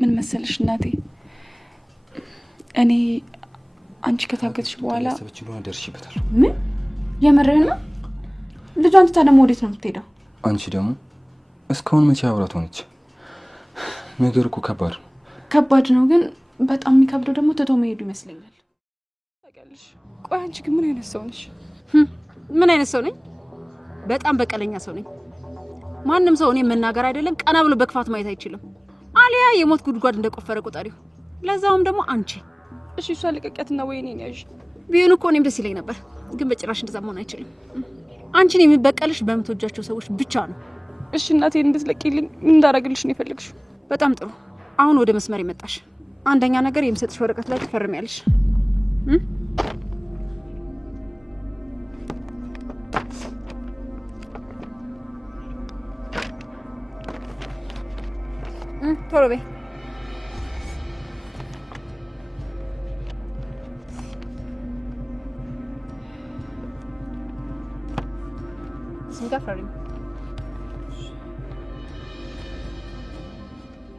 ምን መሰለሽ እናቴ እኔ አንቺ ከታገትሽ በኋላ ሰብችሉና ደርሽበታል። ምን የመረህና ልጇን ትታ ደግሞ ወዴት ነው የምትሄደው? አንቺ ደግሞ እስካሁን መቼ አብራት ሆነች? ነገር እኮ ከባድ ነው። ከባድ ነው ግን በጣም የሚከብደው ደግሞ ትቶ መሄዱ ይመስለኛል። ታውቂያለሽ። ቆይ አንቺ ግን ምን አይነት ሰው ነሽ? ምን አይነት ሰው ነኝ? በጣም በቀለኛ ሰው ነኝ። ማንም ሰው እኔ መናገር አይደለም ቀና ብሎ በክፋት ማየት አይችልም። አሊያ የሞት ጉድጓድ እንደቆፈረ ቁጠሪው። ለዛውም ደግሞ አንቺ። እሺ እሷ ልቀቂያትና ወይ እኔን ያዥ። ቢሆን እኮ እኔም ደስ ይለኝ ነበር፣ ግን በጭራሽ እንደዛ መሆን አይችልም። አንቺን የሚበቀልሽ በምትወጃቸው ሰዎች ብቻ ነው። እሺ እናቴን እንድትለቂልኝ ምን እንዳደርግልሽ ነው የፈለግሽው? በጣም ጥሩ። አሁን ወደ መስመር ይመጣሽ። አንደኛ ነገር የምሰጥሽ ወረቀት ላይ ትፈርሚያለሽ። ቶሎ በይ። ሲጋፈሪ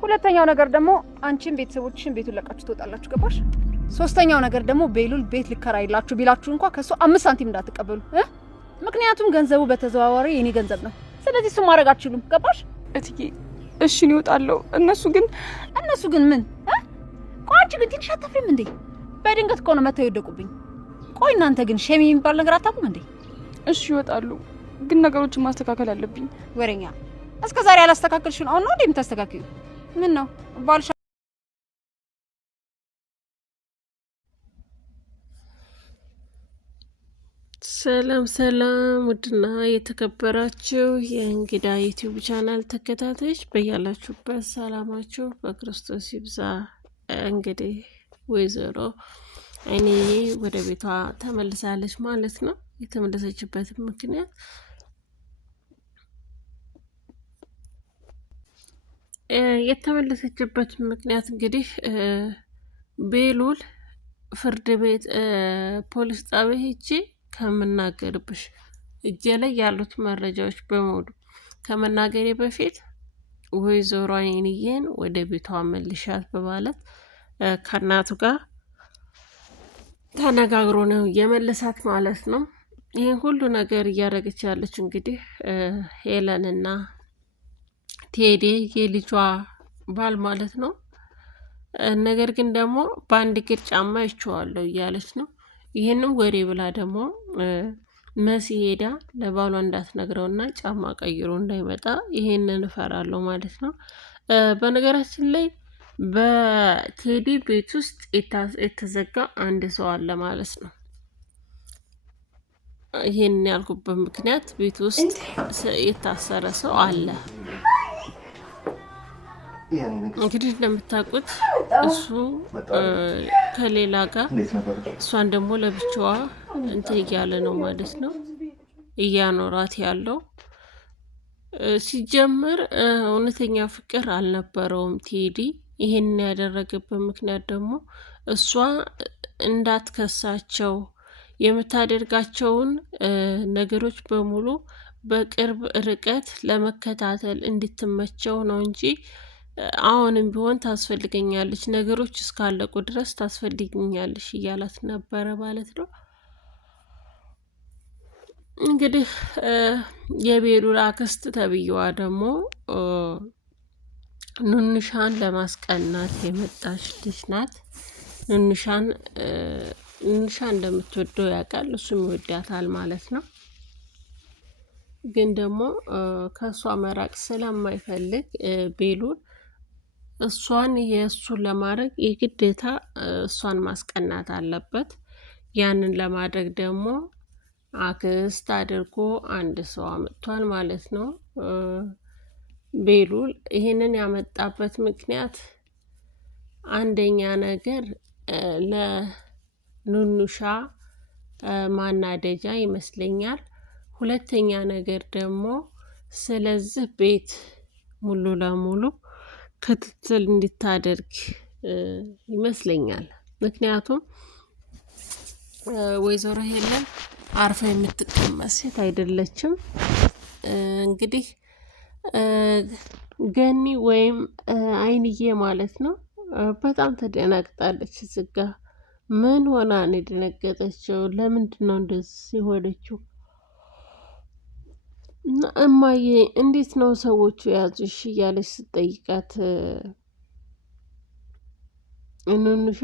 ሁለተኛው ነገር ደግሞ አንቺን ቤተሰቦችሽን ቤቱን ለቃችሁ ትወጣላችሁ። ገባሽ? ሶስተኛው ነገር ደግሞ ቤሉል ቤት ልከራይላችሁ ቢላችሁ እንኳን ከሱ 5 ሳንቲም እንዳትቀበሉ። ምክንያቱም ገንዘቡ በተዘዋዋሪ የኔ ገንዘብ ነው። ስለዚህ እሱ ማድረግ አትችሉም። ገባሽ? እትዬ እሺ ነው እወጣለሁ። እነሱ ግን ምን? ቆይ አንቺ ግን ትንሽ አታፍሪም እንዴ? በድንገት እኮ ነው መተው ይወደቁብኝ። ቆይ እናንተ ግን ሸሚ የሚባል ነገር አታውቁም እንዴ? እሺ ይወጣሉ፣ ግን ነገሮችን ማስተካከል አለብኝ። ወሬኛ እስከ ዛሬ ያላስተካከልሽን አሁን ነው እንዴ የምታስተካክዩ? ምን ነው ባልሽ? ሰላም ውድና የተከበራችሁ የእንግዳ ዩቲዩብ ቻናል ተከታታዮች በያላችሁበት ሰላማችሁ በክርስቶስ ይብዛ። እንግዲህ ወይዘሮ አይንዬ ወደ ቤቷ ተመልሳለች ማለት ነው። የተመለሰችበት ምክንያት እንግዲህ ቤሉል ፍርድ ቤት ፖሊስ ጣቢያ ሄጄ ከምናገርብሽ እጄ ላይ ያሉት መረጃዎች በሙሉ ከመናገሬ በፊት ወይዘሮ አይንዬን ወደ ቤቷ መልሻት በማለት ከእናቱ ጋር ተነጋግሮ ነው የመለሳት ማለት ነው። ይህን ሁሉ ነገር እያደረገች ያለች እንግዲህ ሄለንና ቴዲ የልጇ ባል ማለት ነው። ነገር ግን ደግሞ በአንድ እግር ጫማ ይችዋለሁ እያለች ነው። ይህንም ወሬ ብላ ደግሞ መሲ ሄዳ ለባሏ እንዳትነግረውና ጫማ ቀይሮ እንዳይመጣ ይሄንን እፈራለሁ ማለት ነው። በነገራችን ላይ በቴዲ ቤት ውስጥ የተዘጋ አንድ ሰው አለ ማለት ነው። ይሄን ያልኩበት ምክንያት ቤት ውስጥ የታሰረ ሰው አለ። እንግዲህ እንደምታውቁት እሱ ከሌላ ጋር እሷን ደግሞ ለብቻዋ እንትን እያለ ነው ማለት ነው እያኖራት ያለው። ሲጀምር እውነተኛ ፍቅር አልነበረውም ቴዲ። ይሄን ያደረገበት ምክንያት ደግሞ እሷ እንዳትከሳቸው የምታደርጋቸውን ነገሮች በሙሉ በቅርብ ርቀት ለመከታተል እንድትመቸው ነው እንጂ አሁንም ቢሆን ታስፈልገኛለች፣ ነገሮች እስካለቁ ድረስ ታስፈልገኛለች እያላት ነበረ ማለት ነው። እንግዲህ የቤሉል አክስት ተብዬዋ ደግሞ ኑንሻን ለማስቀናት የመጣች ልጅ ናት። ኑንሻን እንደምትወደው ያውቃል፣ እሱም ይወዳታል ማለት ነው። ግን ደግሞ ከእሷ መራቅ ስለማይፈልግ ቤሉል እሷን የእሱን ለማድረግ የግዴታ እሷን ማስቀናት አለበት። ያንን ለማድረግ ደግሞ አክስት አድርጎ አንድ ሰው አመጥቷል ማለት ነው። ቤሉል ይሄንን ያመጣበት ምክንያት አንደኛ ነገር ለኑኑሻ ማናደጃ ይመስለኛል። ሁለተኛ ነገር ደግሞ ስለዚህ ቤት ሙሉ ለሙሉ ክትትል እንድታደርግ ይመስለኛል። ምክንያቱም ወይዘሮ ሄለን አርፋ የምትቀመጥ ሴት አይደለችም። እንግዲህ ገኒ ወይም አይንዬ ማለት ነው በጣም ተደናግጣለች። ዝጋ ምን ሆና ነው የደነገጠችው? ለምንድን ነው እንደዚህ የሆነችው? እና እማዬ እንዴት ነው ሰዎቹ የያዙሽ እያለች ስጠይቃት እንንሻ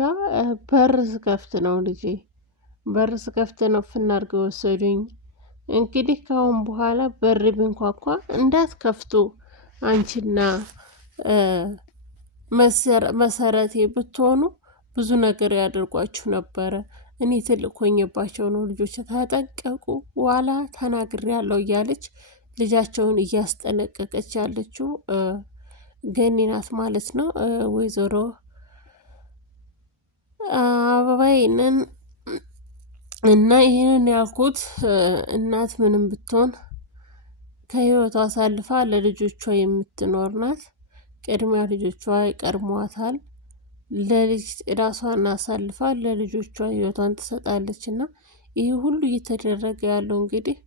በር ስከፍት ነው ልጄ በር ስከፍት ነው ፍናርገው ወሰዱኝ። እንግዲህ ካሁን በኋላ በር ቢንኳኳ እንዳትከፍቱ አንቺና መሰረቴ ብትሆኑ ብዙ ነገር ያደርጓችሁ ነበረ። እኔ ትልቅ ሆኜባቸው ነው ልጆች ተጠንቀቁ ዋላ ተናግሬያለሁ እያለች ልጃቸውን እያስጠነቀቀች ያለችው ገኒ ናት ማለት ነው። ወይዘሮ አበባይንን እና ይህንን ያልኩት እናት ምንም ብትሆን ከህይወቷ አሳልፋ ለልጆቿ የምትኖር ናት። ቅድሚያ ልጆቿ ይቀድሟታል። ለልጅ ራሷን አሳልፋ ለልጆቿ ህይወቷን ትሰጣለች። እና ይህ ሁሉ እየተደረገ ያለው እንግዲህ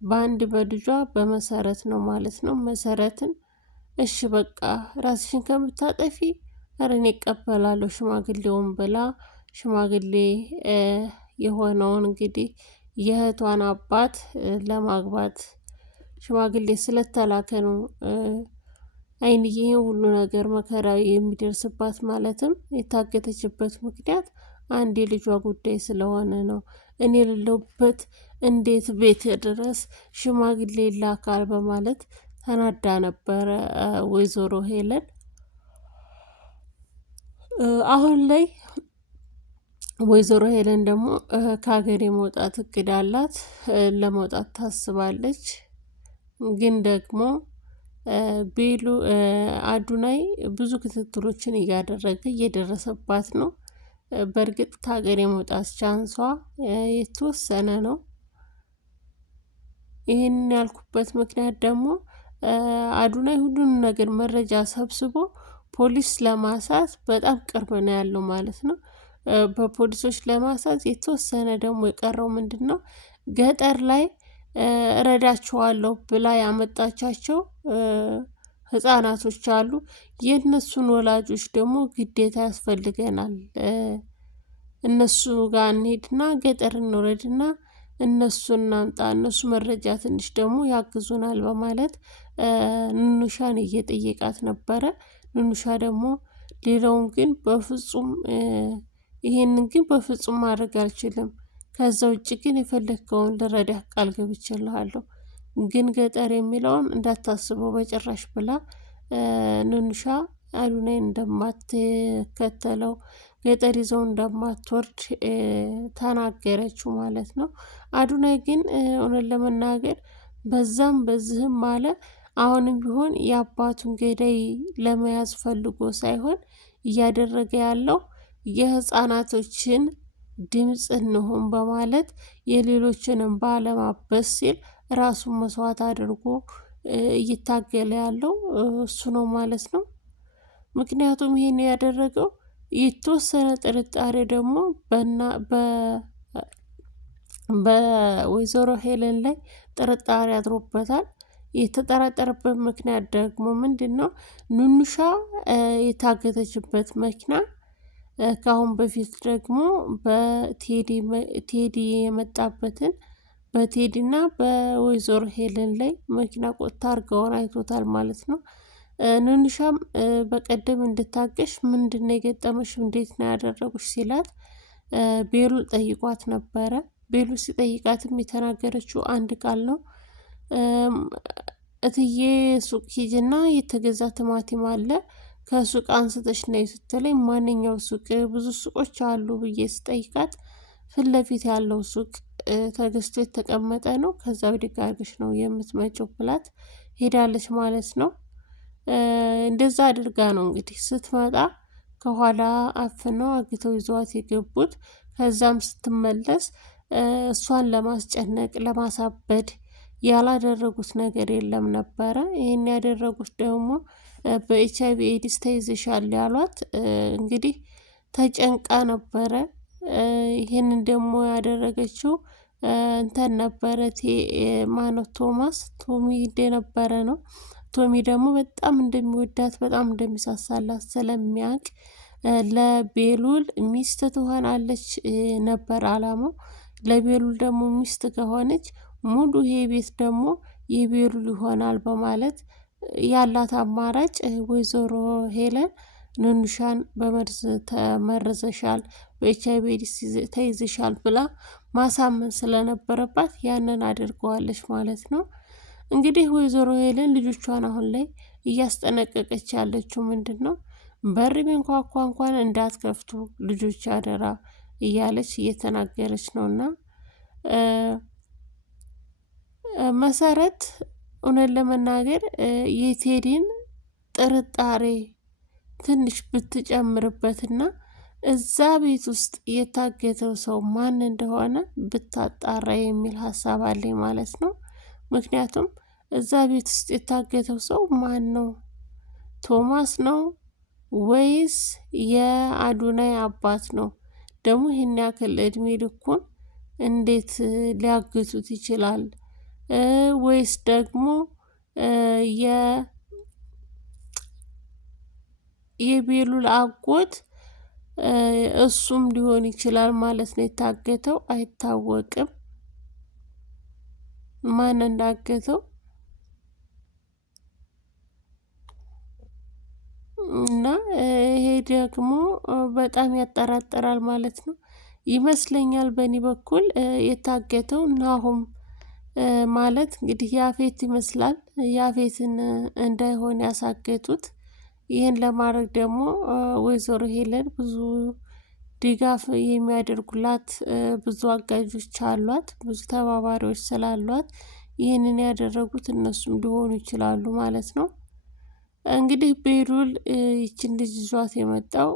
በአንድ በልጇ በመሰረት ነው ማለት ነው። መሰረትን እሺ በቃ ራስሽን ከምታጠፊ ኧረ እኔ እቀበላለሁ ሽማግሌውን ብላ ሽማግሌ የሆነውን እንግዲህ የእህቷን አባት ለማግባት ሽማግሌ ስለተላከ ነው አይንዬ ሁሉ ነገር መከራ የሚደርስባት። ማለትም የታገተችበት ምክንያት አንድ የልጇ ጉዳይ ስለሆነ ነው። እኔ የሌለሁበት እንዴት ቤት ድረስ ሽማግሌ ላካል በማለት ተናዳ ነበረ ወይዘሮ ሄለን። አሁን ላይ ወይዘሮ ሄለን ደግሞ ከሀገር የመውጣት እቅድ አላት። ለመውጣት ታስባለች። ግን ደግሞ ቤሉ አዱናይ ብዙ ክትትሎችን እያደረገ እየደረሰባት ነው። በእርግጥ ከሀገር የመውጣት ቻንሷ የተወሰነ ነው። ይህንን ያልኩበት ምክንያት ደግሞ አዱናይ ሁሉንም ነገር መረጃ ሰብስቦ ፖሊስ ለማሳዝ በጣም ቅርብ ነው ያለው ማለት ነው። በፖሊሶች ለማሳዝ የተወሰነ ደግሞ የቀረው ምንድን ነው? ገጠር ላይ እረዳቸዋለሁ ብላ ያመጣቻቸው ህፃናቶች አሉ። የእነሱን ወላጆች ደግሞ ግዴታ ያስፈልገናል። እነሱ ጋር እንሄድና ገጠር እንውረድና እነሱን እናምጣ፣ እነሱ መረጃ ትንሽ ደግሞ ያግዙናል በማለት ንኑሻን እየጠየቃት ነበረ። ንኑሻ ደግሞ ሌላውን ግን በፍጹም ይሄንን ግን በፍጹም ማድረግ አልችልም፣ ከዛ ውጭ ግን የፈለግከውን ልረዳህ ቃል ገብቼልሃለሁ፣ ግን ገጠር የሚለውን እንዳታስበው በጭራሽ ብላ ንኑሻ አዱናይ እንደማትከተለው ገጠር ይዘው እንደማትወርድ ተናገረችው ማለት ነው። አዱናይ ግን እውነት ለመናገር በዛም በዚህም አለ አሁንም ቢሆን የአባቱን ገዳይ ለመያዝ ፈልጎ ሳይሆን እያደረገ ያለው የህፃናቶችን ድምፅ እንሆን በማለት የሌሎችንም ባለማበስ ሲል ራሱን መስዋዕት አድርጎ እየታገለ ያለው እሱ ነው ማለት ነው። ምክንያቱም ይሄን ያደረገው የተወሰነ ጥርጣሬ ደግሞ በወይዘሮ ሄለን ላይ ጥርጣሬ አድሮበታል። የተጠራጠረበት ምክንያት ደግሞ ምንድን ነው? ኑኑሻ የታገተችበት መኪና ከአሁን በፊት ደግሞ ቴዲ የመጣበትን በቴዲና በወይዘሮ ሄለን ላይ መኪና ቆጥታ አድርገውን አይቶታል ማለት ነው። ኑኑሻም በቀደም እንድታገሽ ምንድን ነው የገጠመሽ? እንዴት ነው ያደረጉሽ? ሲላት ቤሉል ጠይቋት ነበረ። ቤሉል ሲጠይቃትም የተናገረችው አንድ ቃል ነው። እትዬ ሱቅ ሂጅና የተገዛ ቲማቲም አለ ከሱቅ አንስተሽ ነይ ስትለኝ ማንኛው ሱቅ? ብዙ ሱቆች አሉ ብዬ ስጠይቃት ፊት ለፊት ያለው ሱቅ ተገዝቶ የተቀመጠ ነው፣ ከዛ ብድግ አድርገሽ ነው የምትመጪው ብላት ሄዳለች ማለት ነው። እንደዛ አድርጋ ነው እንግዲህ ስትመጣ ከኋላ አፍነው አግተው ይዘዋት የገቡት። ከዛም ስትመለስ እሷን ለማስጨነቅ ለማሳበድ ያላደረጉት ነገር የለም ነበረ። ይህን ያደረጉት ደግሞ በኤች አይቪ ኤድስ ተይዘሻል ያሏት እንግዲህ ተጨንቃ ነበረ። ይህንን ደግሞ ያደረገችው እንተን ነበረ ማነው ቶማስ ቶሚ ነበረ ነው። ቶሚ ደግሞ በጣም እንደሚወዳት በጣም እንደሚሳሳላት ስለሚያውቅ ለቤሉል ሚስት ትሆናለች ነበር አላማው። ለቤሉል ደግሞ ሚስት ከሆነች ሙሉ ይሄ ቤት ደግሞ የቤሉል ይሆናል በማለት ያላት አማራጭ ወይዘሮ ሄለን ኑኑሻን በመርዝ ተመርዘሻል፣ በኤችአይቪ ኤድስ ተይዝሻል ብላ ማሳመን ስለነበረባት ያንን አድርገዋለች ማለት ነው። እንግዲህ ወይዘሮ ሄለን ልጆቿን አሁን ላይ እያስጠነቀቀች ያለችው ምንድን ነው? በር ቢንኳኳ እንኳን እንዳትከፍቱ ልጆች አደራ እያለች እየተናገረች ነውና መሰረት እውነት ለመናገር የቴዲን ጥርጣሬ ትንሽ ብትጨምርበትና እዛ ቤት ውስጥ የታገተው ሰው ማን እንደሆነ ብታጣራ የሚል ሀሳብ አለኝ ማለት ነው። ምክንያቱም እዛ ቤት ውስጥ የታገተው ሰው ማን ነው? ቶማስ ነው ወይስ የአዱናይ አባት ነው? ደግሞ ይህን ያክል እድሜ ልኩን እንዴት ሊያግቱት ይችላል? ወይስ ደግሞ የቤሉል አጎት እሱም ሊሆን ይችላል ማለት ነው የታገተው። አይታወቅም ማን እንዳገተው እና ይሄ ደግሞ በጣም ያጠራጥራል ማለት ነው። ይመስለኛል በእኔ በኩል የታገተው ናሆም ማለት እንግዲህ ያፌት ይመስላል። ያፌትን እንዳይሆን ያሳገቱት። ይህን ለማድረግ ደግሞ ወይዘሮ ሄለን ብዙ ድጋፍ የሚያደርጉላት ብዙ አጋዦች አሏት፣ ብዙ ተባባሪዎች ስላሏት ይህንን ያደረጉት እነሱም ሊሆኑ ይችላሉ ማለት ነው። እንግዲህ ቤሉል ይችን ልጅ ይዟት የመጣው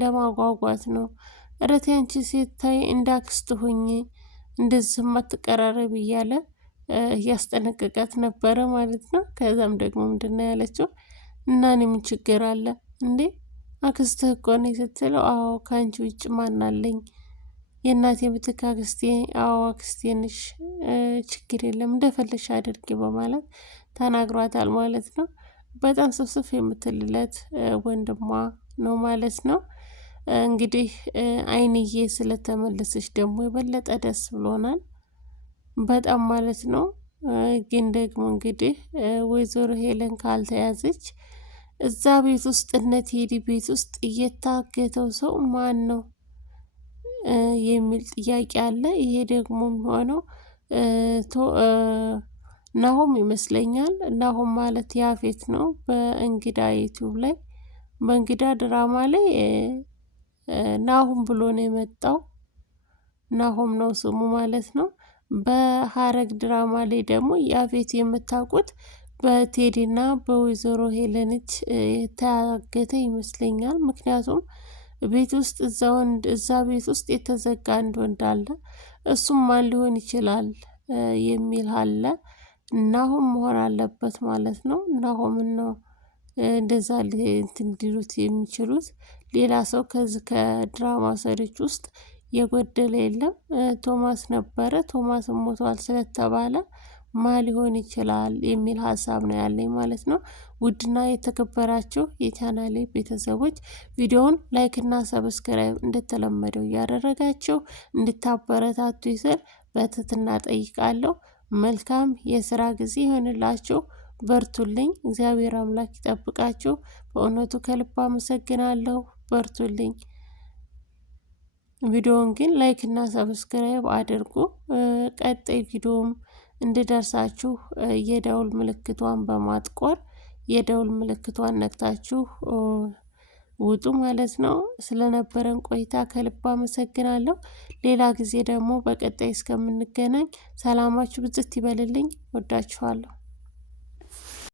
ለማጓጓት ነው። እረቴ አንቺ ሴት ታይ እንዳክስት ሁኚ እንደዚህ ማትቀራረብ እያለ እያስጠነቀቃት ነበረ ማለት ነው። ከዛም ደግሞ ምንድነው ያለችው? እና እኔ ምን ችግር አለ እንዴ አክስትህ እኮ ነኝ ስትለው፣ አዎ ከአንቺ ውጭ ማን አለኝ? የእናቴ ምትክ አክስቴ። አዎ አክስቴ ነሽ፣ ችግር የለም እንደፈለሽ አድርጊ በማለት ተናግሯታል ማለት ነው። በጣም ስፍስፍ የምትልለት ወንድሟ ነው ማለት ነው። እንግዲህ አይንዬ ስለተመለሰች ደግሞ የበለጠ ደስ ብሎናል በጣም ማለት ነው። ግን ደግሞ እንግዲህ ወይዘሮ ሄለን ካልተያዘች እዛ ቤት ውስጥ እነ ቴዲ ቤት ውስጥ እየታገተው ሰው ማን ነው የሚል ጥያቄ አለ። ይሄ ደግሞ የሚሆነው ናሆም ይመስለኛል። ናሆም ማለት ያፌት ነው። በእንግዳ ዩቲዩብ ላይ በእንግዳ ድራማ ላይ ናሆም ብሎ ነው የመጣው። ናሆም ነው ስሙ ማለት ነው። በሀረግ ድራማ ላይ ደግሞ ያፌት የምታውቁት በቴዲና በወይዘሮ ሄለን እጅ የታገተ ይመስለኛል። ምክንያቱም ቤት ውስጥ እዛ ቤት ውስጥ የተዘጋ አንድ ወንድ አለ። እሱም ማን ሊሆን ይችላል የሚል አለ። ናሆም መሆን አለበት ማለት ነው። ናሆምን ነው እንደዛ እንዲሉት የሚችሉት። ሌላ ሰው ከዚህ ከድራማ ሰሪዎች ውስጥ የጎደለ የለም። ቶማስ ነበረ። ቶማስም ሞቷል ስለተባለ ማ ሊሆን ይችላል የሚል ሀሳብ ነው ያለኝ ማለት ነው። ውድና የተከበራችሁ የቻናሌ ቤተሰቦች ቪዲዮውን ላይክ እና ሰብስክራይብ እንደተለመደው እያደረጋችሁ እንድታበረታቱ ይስል በትህትና ጠይቃለሁ። መልካም የስራ ጊዜ ይሆንላችሁ። በርቱልኝ። እግዚአብሔር አምላክ ይጠብቃችሁ። በእውነቱ ከልብ አመሰግናለሁ። በርቱልኝ። ቪዲዮውን ግን ላይክ እና ሰብስክራይብ አድርጉ። ቀጣይ ቪዲዮም እንድደርሳችሁ የደውል ምልክቷን በማጥቆር የደውል ምልክቷን ነክታችሁ ውጡ ማለት ነው። ስለነበረን ቆይታ ከልብ አመሰግናለሁ። ሌላ ጊዜ ደግሞ በቀጣይ እስከምንገናኝ ሰላማችሁ ብዝት ይበልልኝ። ወዳችኋለሁ።